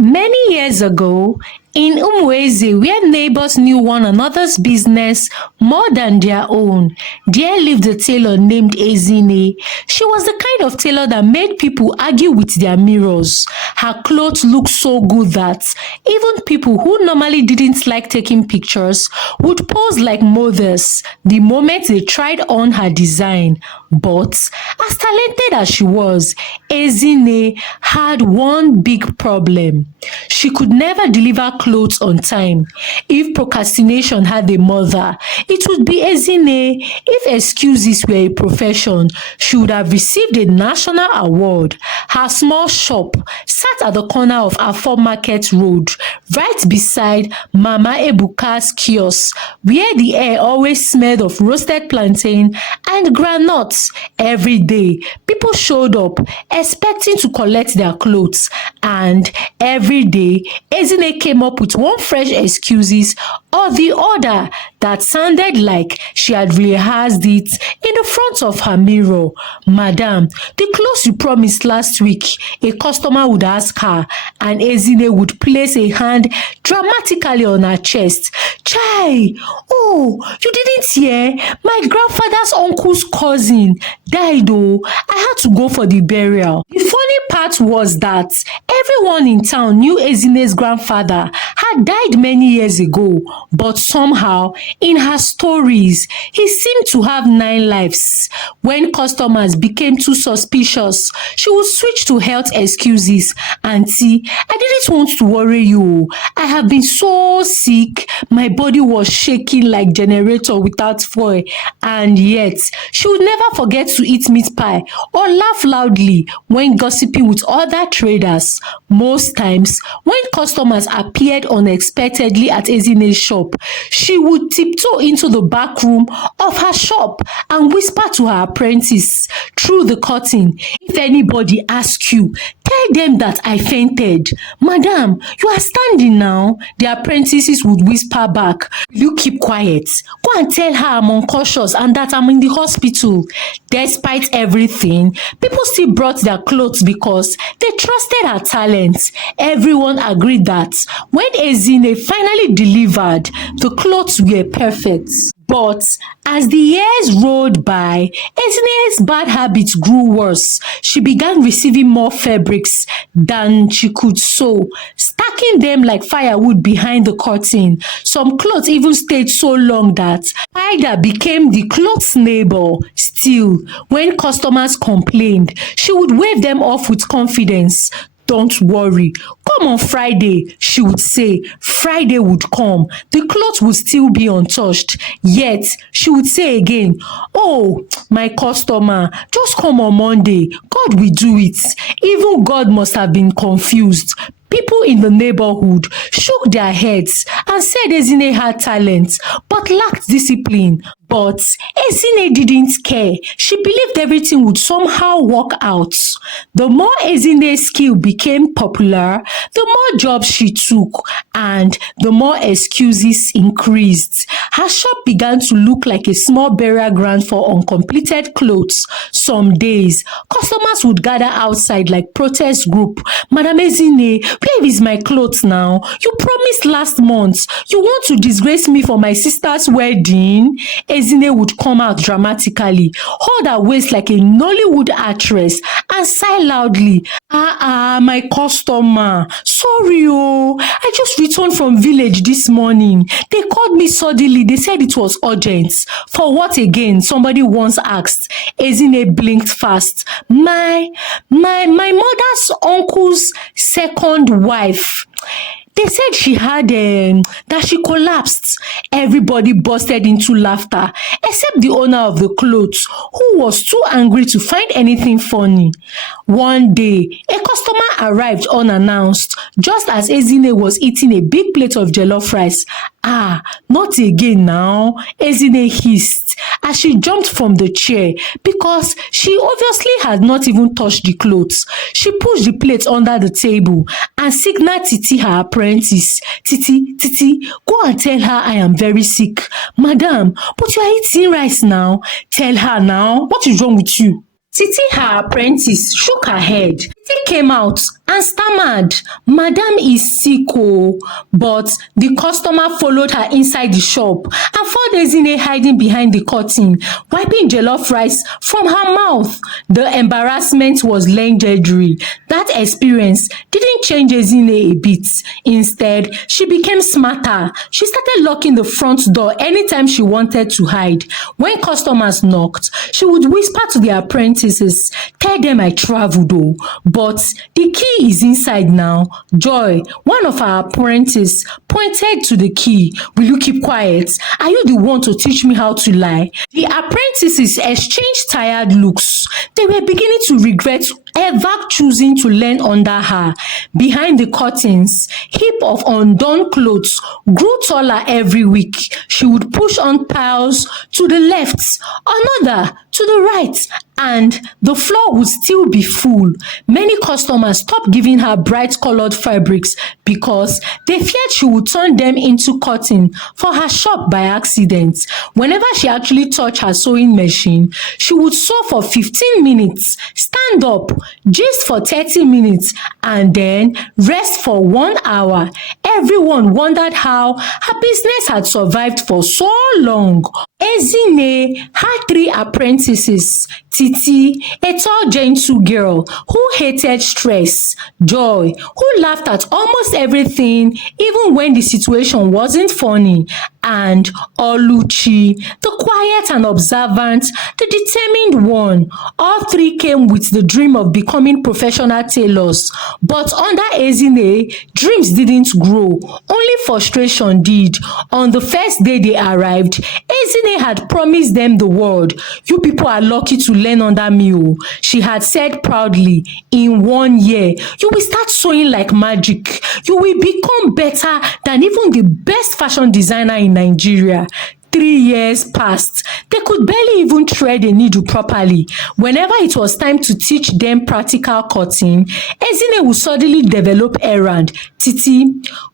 Many years ago, in Umweze, where neighbors knew one another's business more than their own, there lived a tailor named Ezine. She was the kind of tailor that made people argue with their mirrors. Her clothes looked so good that even people who normally didn't like taking pictures would pose like models the moment they tried on her design. But as talented as she was, Ezine had one big problem. She could never deliver clothes on time. If procrastination had a mother, it would be Ezine. If excuses were a profession, she would have received a national award. Her small shop sat at the corner of Afo Market Road, right beside Mama Ebuka's kiosk, where the air always smelled of roasted plantain and groundnuts. Every day, people showed up expecting to collect their clothes, and every day, Ezine came up with one fresh excuses or the other that sounded like she had rehearsed it in the front of her mirror. Madam, the clothes you promised last week, a customer would ask her, and Ezine would place a hand dramatically on her chest. Chai, oh, you didn't hear? My grandfather's uncle's cousin died though. I had to go for the burial. The funny part was that everyone in town knew Ezine's grandfather had died many years ago, but somehow in her stories, he seemed to have 9 lives. When customers became too suspicious, she would switch to health excuses. Auntie, I didn't want to worry you. I have been so sick. My body was shaking like generator without fuel. And yet, she would never forget to eat meat pie or laugh loudly when gossiping with other traders. Most times, when customers appeared unexpectedly at Ezine's shop, she would tiptoe into the back room of her shop and whisper to her apprentice through the curtain, "If anybody asks you, tell them that I fainted." "Madam, you are standing now," the apprentices would whisper back. "You keep quiet. Go and tell her I'm unconscious and that I'm in the hospital." Despite everything, people still brought their clothes because they trusted her talent. Everyone agreed that when Ezine finally delivered, the clothes were perfect. But as the years rolled by, Ezine's bad habits grew worse. She began receiving more fabrics than she could sew, stacking them like firewood behind the curtain. Some clothes even stayed so long that Ida became the clothes neighbor. Still, when customers complained, she would wave them off with confidence. "Don't worry. Come on Friday," she would say. Friday would come. The clothes would still be untouched. Yet, she would say again, "Oh, my customer, just come on Monday. God will do it." Even God must have been confused. People in the neighborhood shook their heads and said Ezine had talent but lacked discipline. But Ezine didn't care. She believed everything would somehow work out. The more Ezine's skill became popular, the more jobs she took and the more excuses increased. Her shop began to look like a small burial ground for uncompleted clothes. Some days, customers would gather outside like protest group. "Madam Ezine, where is my clothes now? You promised last month. You want to disgrace me for my sister's wedding?" Ezine would come out dramatically, hold her waist like a Nollywood actress, and sigh loudly. My customer. Sorry, oh. I just returned from village this morning. They called me suddenly. They said it was urgent." "For what again?" somebody once asked. Ezine blinked fast. My mother's uncle's second wife. They said she had that she collapsed. Everybody busted into laughter, except the owner of the clothes, who was too angry to find anything funny. One day, a customer arrived unannounced, just as Ezine was eating a big plate of jollof rice. Not again now," Ezine hissed as she jumped from the chair because she obviously had not even touched the clothes. She pushed the plate under the table and signaled Titi, her apprentice. Titi, go and tell her I am very sick." "Madam, but you are eating rice now." "Tell her now. What is wrong with you?" Titi, her apprentice, shook her head. Titi came out and stammered, "Madam is sick oh." But the customer followed her inside the shop and found Ezine hiding behind the curtain, wiping jollof rice from her mouth. The embarrassment was legendary. That experience didn't change Ezine a bit. Instead, she became smarter. She started locking the front door anytime she wanted to hide. When customers knocked, she would whisper to the apprentices, "Tell them I traveled oh." But the key is inside now. Joy, one of our apprentices, pointed to the key. "Will you keep quiet? Are you the one to teach me how to lie?" The apprentices exchanged tired looks. They were beginning to regret ever choosing to learn under her. Behind the curtains, heap of undone clothes grew taller every week. She would push on piles to the left, another to the right, and the floor would still be full. Many customers stopped giving her bright colored fabrics because they feared she would turn them into cotton for her shop by accident. Whenever she actually touched her sewing machine, she would sew for 15 minutes, stand up, gist for 30 minutes, and then rest for 1 hour. Everyone wondered how her business had survived for so long. Ezine had 3 apprentices: Titi, a tall, gentle girl who hated stress; Joy, who laughed at almost everything, even when the situation wasn't funny; and Oluchi, the quiet and observant, the determined one. All 3 came with the dream of becoming professional tailors. But under Ezine, dreams didn't grow, only frustration did. On the first day they arrived, Ezine had promised them the world. "You people are lucky to learn under me oh," she had said proudly. "In 1 year, you will start sewing like magic. You will become better than even the best fashion designer in Nigeria." 3 years passed. They could barely even thread a needle properly. Whenever it was time to teach them practical cutting, Ezine would suddenly develop errand. "Titi,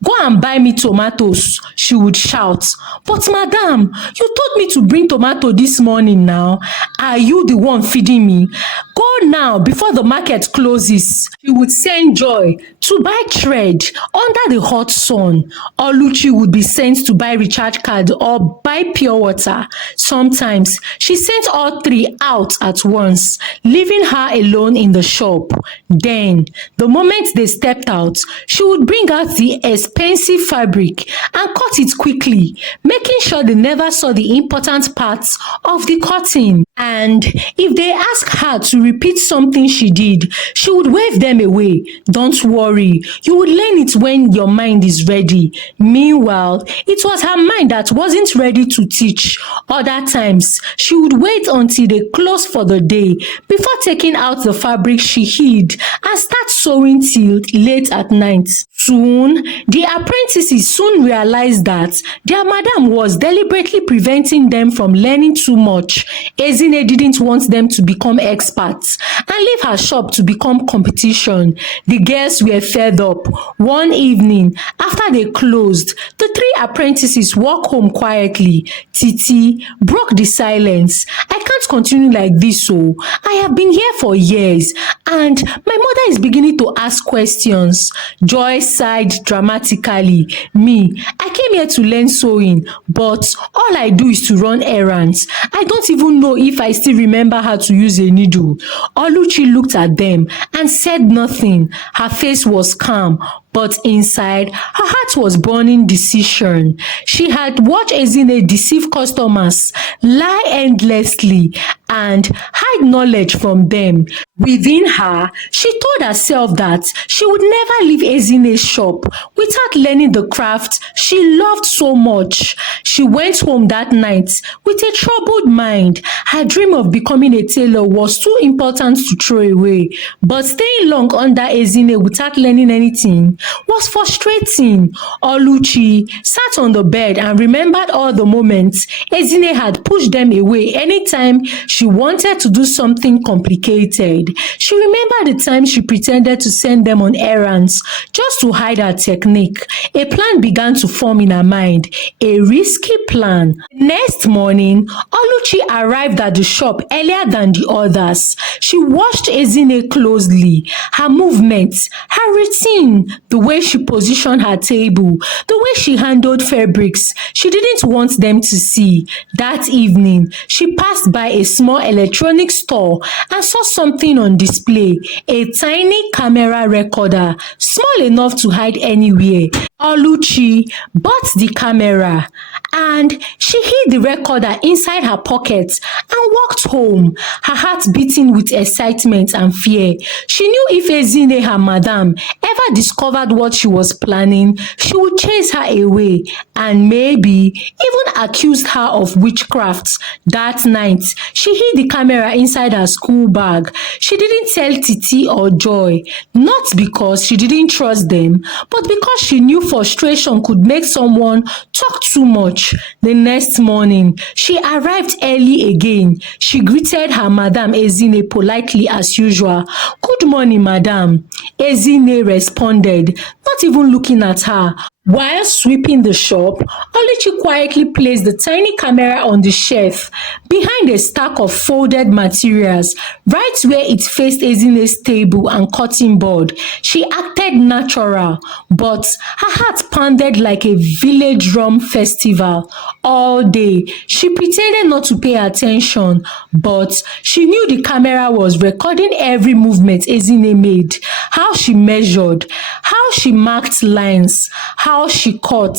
go and buy me tomatoes," she would shout. "But madam, you told me to bring tomato this morning now. Are you the one feeding me? Go now before the market closes." She would send Joy to buy thread under the hot sun. Oluchi would be sent to buy recharge card or buy pure water. Sometimes she sent all 3 out at once, leaving her alone in the shop. Then, the moment they stepped out, she would bring out the expensive fabric and cut it quickly, making sure they never saw the important parts of the cutting. And if they asked her to repeat something she did, she would wave them away. "Don't worry, you will learn it when your mind is ready." Meanwhile, it was her mind that wasn't ready to teach. Other times, she would wait until they closed for the day before taking out the fabric she hid and start sewing till late at night. Soon, the apprentices soon realized that their madam was deliberately preventing them from learning too much. Ezine didn't want them to become experts and leave her shop to become competition. The girls were fed up. One evening, after they closed, the 3 apprentices walked home quietly. Titi broke the silence. "I can't continue like this oh. I have been here for years and my mother is beginning to ask questions." Joy sighed dramatically. "Me, I came here to learn sewing, but all I do is to run errands. I don't even know if I still remember how to use a needle." Oluchi looked at them and said nothing. Her face was calm, but inside, her heart was burning decision. She had watched Ezine deceive customers, lie endlessly, and hide knowledge from them. Within her, she told herself that she would never leave Ezine's shop without learning the craft she loved so much. She went home that night with a troubled mind. Her dream of becoming a tailor was too important to throw away, but staying long under Ezine without learning anything was frustrating. Oluchi sat on the bed and remembered all the moments Ezine had pushed them away anytime she wanted to do something complicated. She remembered the time she pretended to send them on errands just to hide her technique. A plan began to form in her mind, a risky plan. Next morning, Oluchi arrived at the shop earlier than the others. She watched Ezine closely, her movements, her routine, the way she positioned her table, the way she handled fabrics. She didn't want them to see. That evening, she passed by a small electronics store and saw something on display, a tiny camera recorder, small enough to hide anywhere. Oluchi bought the camera and she hid the recorder inside her pocket and walked home, her heart beating with excitement and fear. She knew if Ezine, her madam, ever discovered what she was planning, she would chase her away and maybe even accuse her of witchcraft. That night, she hid the camera inside her school bag. She didn't tell Titi or Joy, not because she didn't trust them, but because she knew frustration could make someone talk too much. The next morning, she arrived early again. She greeted her Madam Ezine politely as usual. "Good morning, Madam." Ezine responded, not even looking at her. While sweeping the shop, Oluchi quietly placed the tiny camera on the shelf behind a stack of folded materials, right where it faced Ezine's table and cutting board. She acted natural, but her heart pounded like a village drum festival. All day, she pretended not to pay attention, but she knew the camera was recording every movement Ezine made, how she measured, how she marked lines, how she cut,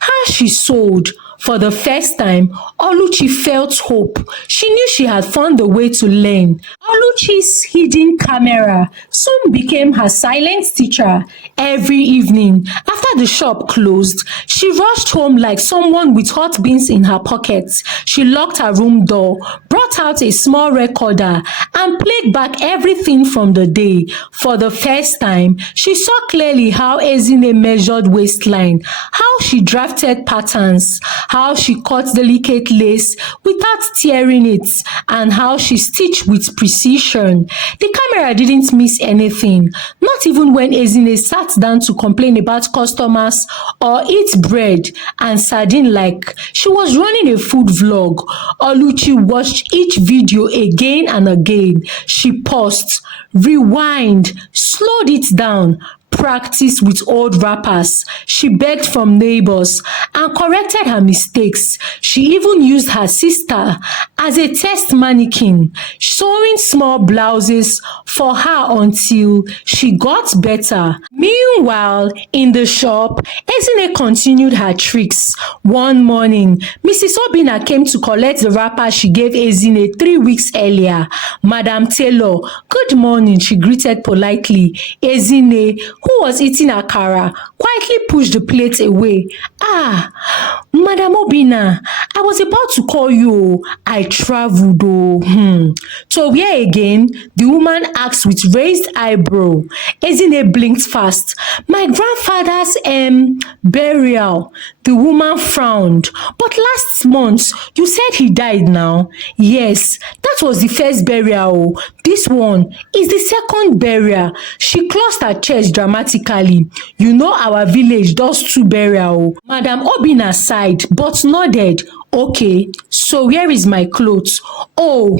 how she sewed. For the first time, Oluchi felt hope. She knew she had found a way to learn. Oluchi's hidden camera soon became her silent teacher. Every evening, after the shop closed, she rushed home like someone with hot beans in her pockets. She locked her room door, brought out a small recorder, and played back everything from the day. For the first time, she saw clearly how Ezine measured waistline, how she drafted patterns, how she cut delicate lace without tearing it, and how she stitched with precision. The camera didn't miss anything, not even when Ezine sat down to complain about customers or eat bread and sardine like she was running a food vlog. Oluchi watched each video again and again. She paused, rewind, slowed it down, practiced with old rappers. She begged from neighbors and corrected her mistakes. She even used her sister as a test mannequin, sewing small blouses for her until she got better. Meanwhile, in the shop, Ezine continued her tricks. One morning, Mrs. Obinna came to collect the wrapper she gave Ezine 3 weeks earlier. "Madam Tailor, good morning," she greeted politely. Ezine, who was eating akara, quietly pushed the plate away. "Ah, Madam Obinna, I was about to call you. I traveled oh." "So where again?" the woman asked with raised eyebrow. Ezine blinked fast. "My grandfather's burial." The woman frowned. "But last month, you said he died now." "Yes, that was the first burial. This one is the second burial." She closed her chest dramatically. "You know our village does 2 burial." Madam Obinna sighed but nodded. "Okay, so where is my clothes?" "Oh,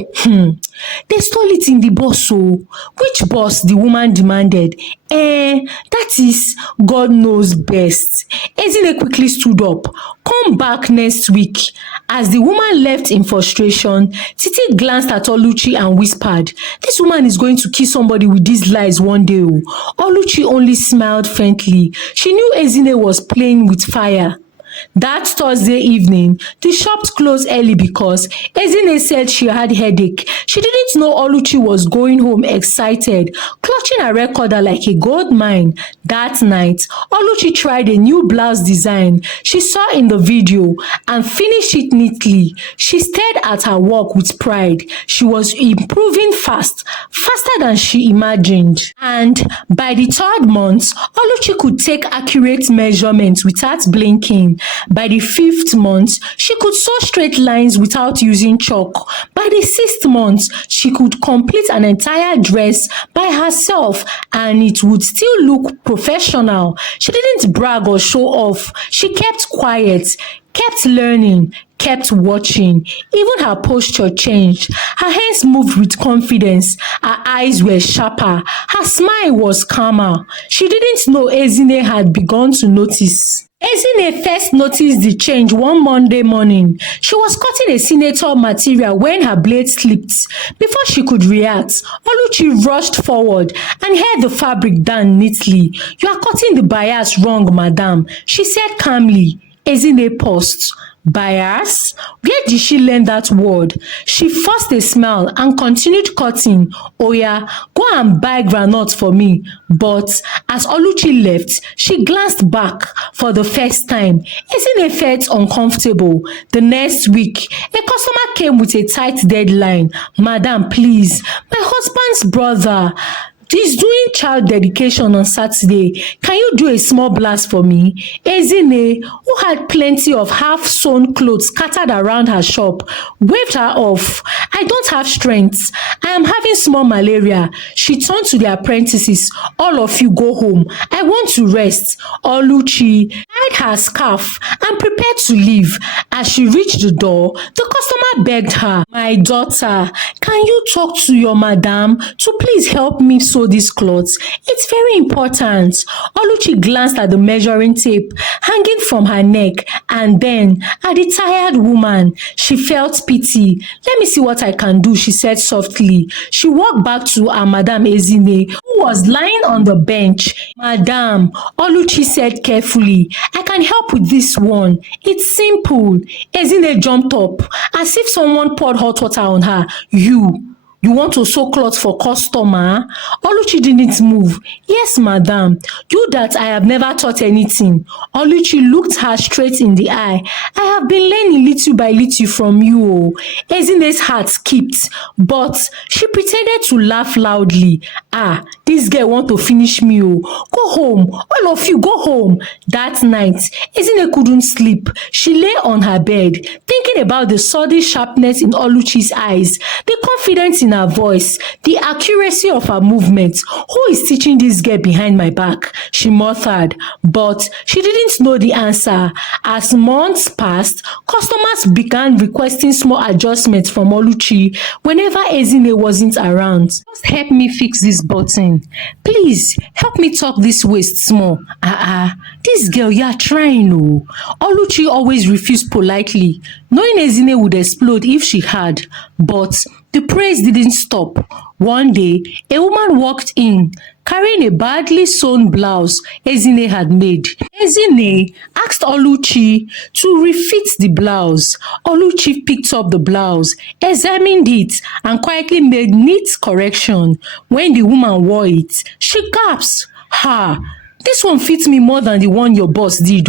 they stole it in the bus oh." "Which bus?" the woman demanded. That is God knows best." Ezine quickly stood up. "Come back next week." As the woman left in frustration, Titi glanced at Oluchi and whispered, "This woman is going to kill somebody with these lies one day oh." Oluchi only smiled faintly. She knew Ezine was playing with fire. That Thursday evening, the shops closed early because Ezine said she had headache. She didn't know Oluchi was going home excited, clutching a recorder like a gold mine. That night, Oluchi tried a new blouse design she saw in the video and finished it neatly. She stared at her work with pride. She was improving fast, faster than she imagined. And by the third month, Oluchi could take accurate measurements without blinking. By the fifth month, she could sew straight lines without using chalk. By the sixth month, she could complete an entire dress by herself and it would still look professional. She didn't brag or show off. She kept quiet, kept learning, kept watching. Even her posture changed. Her hands moved with confidence. Her eyes were sharper. Her smile was calmer. She didn't know Ezine had begun to notice. Ezine first noticed the change one Monday morning. She was cutting a senator material when her blade slipped. Before she could react, Oluchi rushed forward and held the fabric down neatly. "You are cutting the bias wrong, madam," she said calmly. Ezine paused. Bias? Where did she learn that word? She forced a smile and continued cutting. "Oya, go and buy groundnut for me." But as Oluchi left, she glanced back for the first time. Ezine felt uncomfortable. The next week, a customer came with a tight deadline. "Madam, please, my husband's brother he's doing child dedication on Saturday. Can you do a small blast for me?" Ezine, who had plenty of half-sewn clothes scattered around her shop, waved her off. "I don't have strength. I am having small malaria." She turned to the apprentices. "All of you go home. I want to rest." Oluchi tied her scarf and prepared to leave. As she reached the door, the customer begged her, "My daughter, can you talk to your madam to please help me sew these clothes? It's very important." Oluchi glanced at the measuring tape hanging from her neck and then at the tired woman. She felt pity. "Let me see what I can do," she said softly. She walked back to her Madam Ezine, who was lying on the bench. "Madam," Oluchi said carefully, "I can help with this one. It's simple." Ezine jumped up as if someone poured hot water on her. You want to sew cloth for customer?" Oluchi didn't move. "Yes, madam. You that I have never taught anything." Oluchi looked her straight in the eye. "I have been learning little by little from you." Ezine's heart skipped, but she pretended to laugh loudly. This girl want to finish me. Go home. All of you go home." That night, Ezine couldn't sleep. She lay on her bed, thinking about the sudden sharpness in Oluchi's eyes, the confidence in her voice, the accuracy of her movements. "Who is teaching this girl behind my back?" she muttered, but she didn't know the answer. As months passed, customers began requesting small adjustments from Oluchi whenever Ezine wasn't around. "Just help me fix this button. Please help me tuck this waist small." This girl, you are trying. Oluchi always refused politely, knowing Ezine would explode if she had, but the praise didn't stop. One day, a woman walked in carrying a badly sewn blouse Ezine had made. Ezine asked Oluchi to refit the blouse. Oluchi picked up the blouse, examined it, and quietly made neat correction. When the woman wore it, she gasped, "This one fits me more than the one your boss did."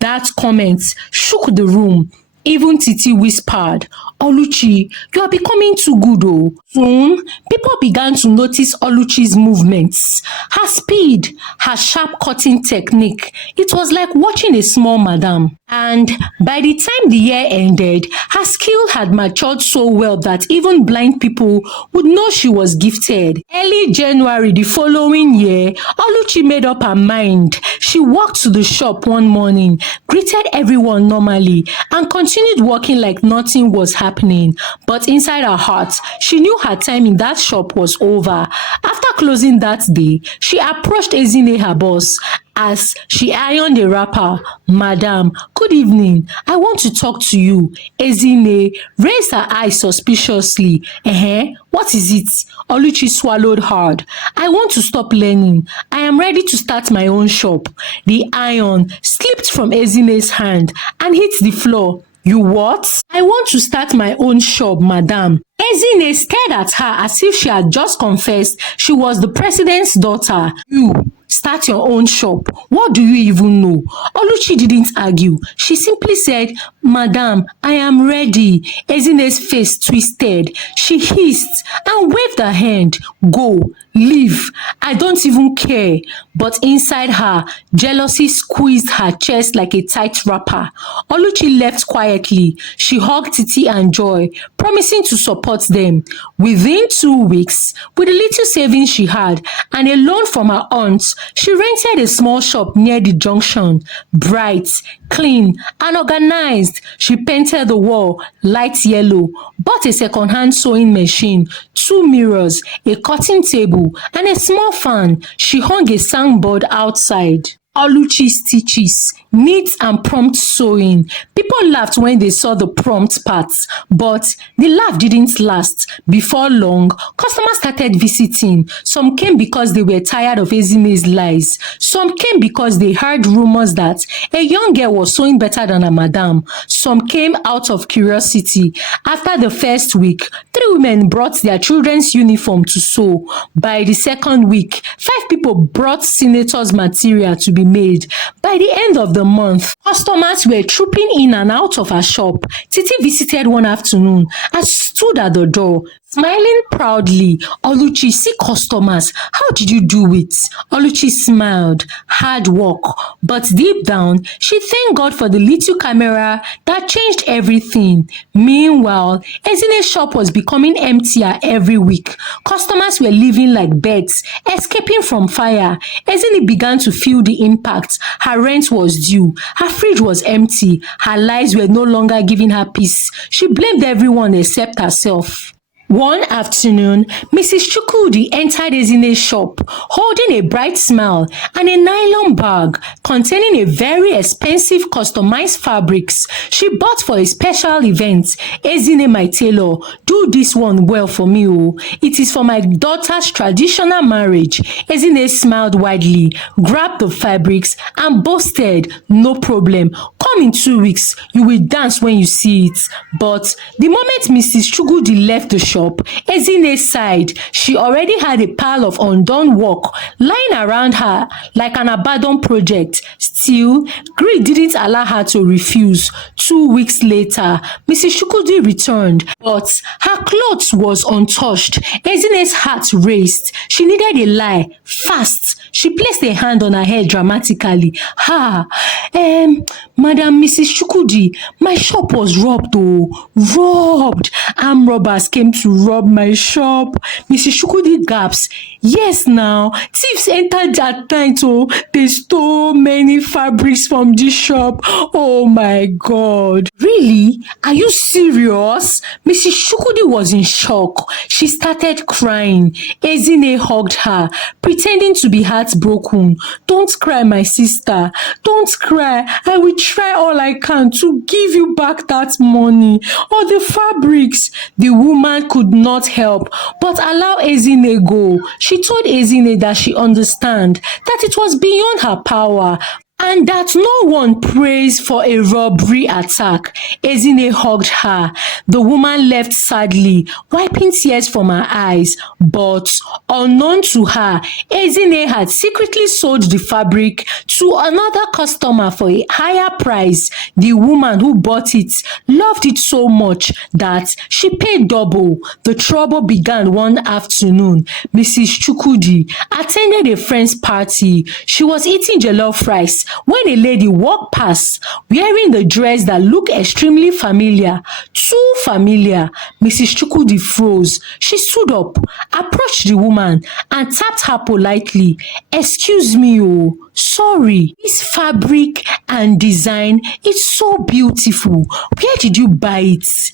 That comment shook the room. Even Titi whispered, "Oluchi, you are becoming too good." Soon, people began to notice Oluchi's movements, her speed, her sharp cutting technique. It was like watching a small madam. And by the time the year ended, her skill had matured so well that even blind people would know she was gifted. Early January the following year, Oluchi made up her mind. She walked to the shop one morning, greeted everyone normally, and continued working like nothing was happening. But inside her heart, she knew her time in that shop was over. After closing that day, she approached Ezine, her boss, As she ironed the wrapper, "Madam, good evening. I want to talk to you." Ezine raised her eyes suspiciously. What is it?" Oluchi swallowed hard. "I want to stop learning. I am ready to start my own shop." The iron slipped from Ezine's hand and hit the floor. "You what?" "I want to start my own shop, madam." Ezine stared at her as if she had just confessed she was the president's daughter. "You start your own shop? What do you even know?" Oluchi didn't argue. She simply said, "Madam, I am ready." Ezine's face twisted. She hissed and waved her hand. "Go, leave. I don't even care." But inside her, jealousy squeezed her chest like a tight wrapper. Oluchi left quietly. She hugged Titi and Joy, promising to support them. Within 2 weeks, with the little savings she had and a loan from her aunt, she rented a small shop near the junction. Bright, clean, and organized, she painted the wall light yellow, bought a second-hand sewing machine, 2 mirrors, a cutting table, and a small fan. She hung a soundboard outside. Oluchi stitches, neat and prompt sewing. People laughed when they saw the prompt parts, but the laugh didn't last. Before long, customers started visiting. Some came because they were tired of Ezine's lies. Some came because they heard rumors that a young girl was sewing better than a madam. Some came out of curiosity. After the first week, 3 women brought their children's uniform to sew. By the second week, 5 people brought senators' material to be made. By the end of the month, customers were trooping in and out of her shop. Titi visited one afternoon and stood at the door, smiling proudly. "Oluchi, see customers. How did you do it?" Oluchi smiled. "Hard work." But deep down, she thanked God for the little camera that changed everything. Meanwhile, Ezine's shop was becoming emptier every week. Customers were living like birds, escaping from fire. Ezine began to feel the impact. Her rent was due. Her fridge was empty. Her lies were no longer giving her peace. She blamed everyone except herself. One afternoon, Mrs. Chukwudi entered Ezine's shop, holding a bright smile and a nylon bag containing a very expensive customized fabrics she bought for a special event. "Ezine, my tailor, do this one well for me, oh. It is for my daughter's traditional marriage." Ezine smiled widely, grabbed the fabrics and boasted, "No problem. Come in 2 weeks. You will dance when you see it." But the moment Mrs. Chukwudi left the shop, Ezine sighed. She already had a pile of undone work lying around her like an abandoned project. Still, greed didn't allow her to refuse. 2 weeks later, Mrs. Chukwudi returned, but her clothes was untouched. Ezine's heart raced. She needed a lie, fast. She placed a hand on her head dramatically. "Madam Mrs. Chukwudi, my shop was robbed, oh. Robbed. Armed robbers came to rob my shop." Mrs. Chukwudi gasped. "Yes now, thieves entered at night, oh. They stole many fabrics from this shop. Oh my God." "Really? Are you serious?" Mrs. Chukwudi was in shock. She started crying. Ezine hugged her, pretending to be heartbroken. "Don't cry, my sister. Don't cry. I will try all I can to give you back that money or the fabrics." The woman could not help but allow Ezine go. She told Ezine that she understand that it was beyond her power and that no one prays for a robbery attack. Ezine hugged her. The woman left sadly, wiping tears from her eyes. But unknown to her, Ezine had secretly sold the fabric to another customer for a higher price. The woman who bought it loved it so much that she paid double. The trouble began one afternoon. Mrs. Chukwudi attended a friend's party. She was eating jollof rice when a lady walked past wearing the dress that looked extremely familiar, too familiar. Mrs. Chukwudi froze. She stood up, approached the woman, and tapped her politely. "Excuse me, oh, sorry. This fabric and design is so beautiful. Where did you buy it?"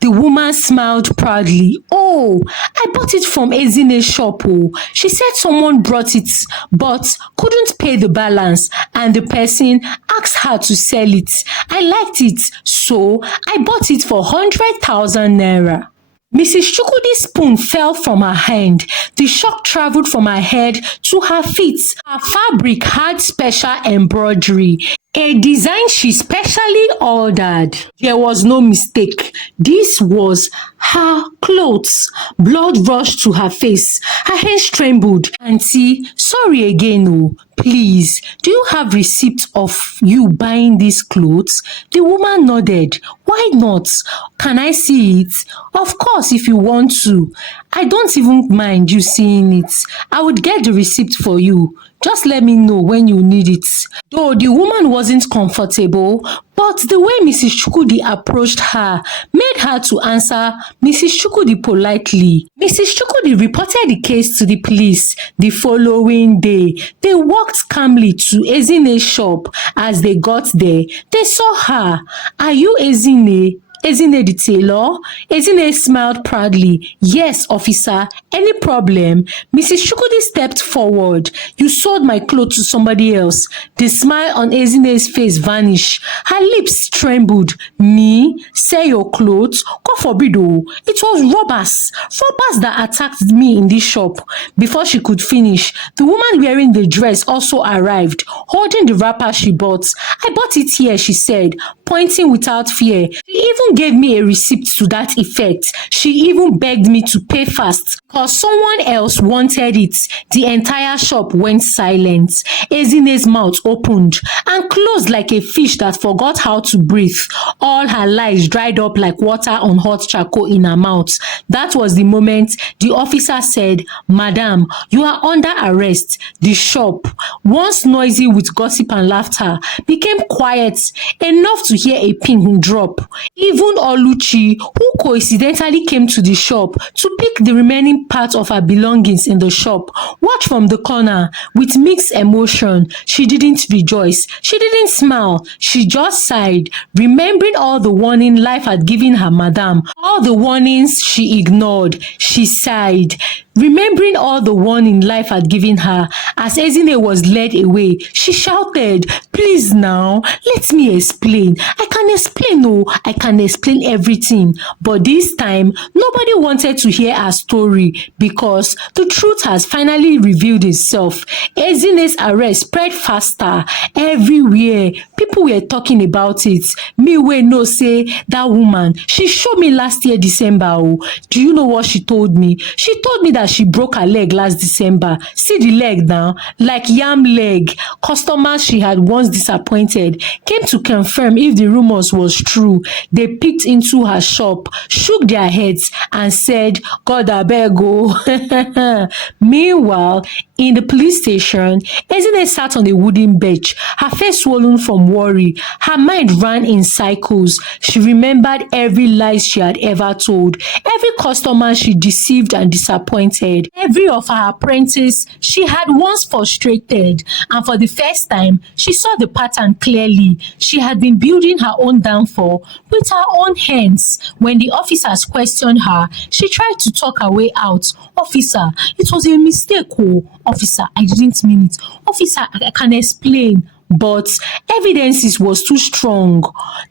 The woman smiled proudly. Oh, I bought it from Ezine's shop. Oh, she said someone brought it but couldn't pay the balance and the person asked her to sell it. I liked it, so I bought it for 100,000 naira. Mrs. Chukwudi's spoon fell from her hand. The shock traveled from her head to her feet. Her fabric had special embroidery, a design she specially ordered. There was no mistake. This was her clothes. Blood rushed to her face. Her hands trembled. Auntie, sorry again, oh. Please, do you have receipt of you buying these clothes? The woman nodded. Why not? Can I see it? Of course, if you want to. I don't even mind you seeing it. I would get the receipt for you. Just let me know when you need it. Though the woman wasn't comfortable, but the way Mrs. Chukwudi approached her made her to answer Mrs. Chukwudi politely. Mrs. Chukwudi reported the case to the police the following day. They walked calmly to Ezine's shop. As they got there, they saw her. Are you Ezine? Ezine the tailor? Ezine smiled proudly. Yes, officer. Any problem? Mrs. Chukwudi stepped forward. You sold my clothes to somebody else. The smile on Ezine's face vanished. Her lips trembled. Me? Sell your clothes? God forbid, oh. It was robbers. Robbers that attacked me in this shop. Before she could finish, the woman wearing the dress also arrived, holding the wrapper she bought. I bought it here, she said, pointing without fear. She even gave me a receipt to that effect. She even begged me to pay fast because someone else wanted it. The entire shop went silent. Ezine's mouth opened and closed like a fish that forgot how to breathe. All her lies dried up like water on hot charcoal in her mouth. That was the moment the officer said, Madam, you are under arrest. The shop, once noisy with gossip and laughter, became quiet enough to hear a pin drop. Even Oluchi, who coincidentally came to the shop to pick the remaining part of her belongings in the shop, watched from the corner with mixed emotion. She didn't rejoice. She didn't smile. She just sighed, remembering all the warning life had given her madam. All the warnings she ignored. She sighed, remembering all the warning life had given her. As Ezine was led away, she shouted, Please now, let me explain. I can explain, oh, I can explain everything. But this time, nobody wanted to hear her story because the truth has finally revealed itself. Ezine's arrest spread faster everywhere. People were talking about it. Me wey know say that woman, she showed me last year December. Oh, do you know what she told me? She told me that she broke her leg last December. See the leg now, like yam leg. Customers she had once disappointed came to confirm if the rumors was true. They peeked into her shop, shook their heads and said, God abeg oh. Meanwhile, in the police station, Ezine sat on a wooden bench, her face swollen from worry. Her mind ran in cycles. She remembered every lie she had ever told, every customer she deceived and disappointed, every of her apprentices she had once frustrated. And for the first time, she saw the pattern clearly. She had been building her own downfall with her own hands. When the officers questioned her, she tried to talk her way out. Officer, it was a mistake. Oh, officer, I didn't mean it. Officer, I can explain. But evidences was too strong.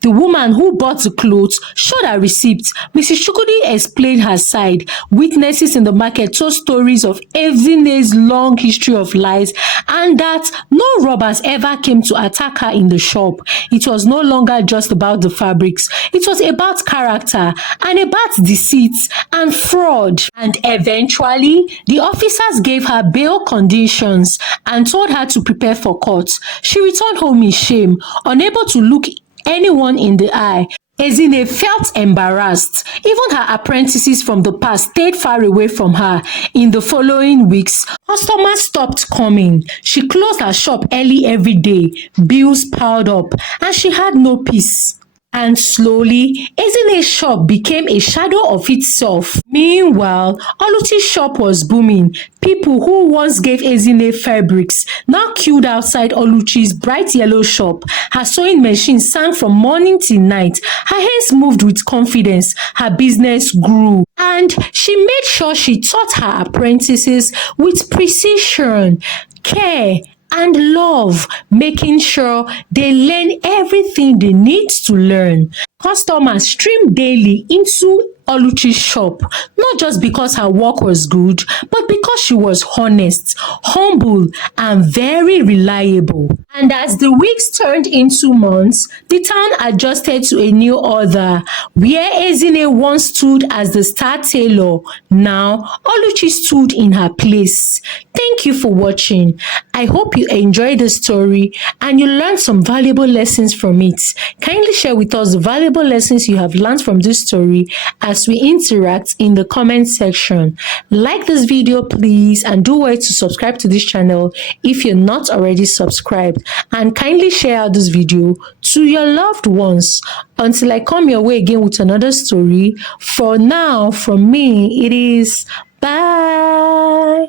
The woman who bought the clothes showed her receipt. Mrs. Chukwudi explained her side. Witnesses in the market told stories of Ezine's long history of lies and that no robbers ever came to attack her in the shop. It was no longer just about the fabrics. It was about character and about deceit and fraud. And eventually, the officers gave her bail conditions and told her to prepare for court. She returned home in shame, unable to look anyone in the eye. Ezine felt embarrassed. Even her apprentices from the past stayed far away from her. In the following weeks, customers stopped coming. She closed her shop early every day. Bills piled up, and she had no peace. And slowly, Ezine's shop became a shadow of itself. Meanwhile, Oluchi's shop was booming. People who once gave Ezine fabrics now queued outside Oluchi's bright yellow shop. Her sewing machine sang from morning till night. Her hands moved with confidence. Her business grew. And she made sure she taught her apprentices with precision, care, and love, making sure they learn everything they need to learn. Customers streamed daily into Oluchi's shop, not just because her work was good, but because she was honest, humble, and very reliable. And as the weeks turned into months, the town adjusted to a new order. Where Ezine once stood as the star tailor, now Oluchi stood in her place. Thank you for watching. I hope you enjoyed the story and you learned some valuable lessons from it. Kindly share with us the valuable lessons you have learned from this story as we interact in the comment section. Like this video please, and do well to subscribe to this channel if you're not already subscribed, and kindly share out this video to your loved ones. Until I come your way again with another story, for now from me it is bye.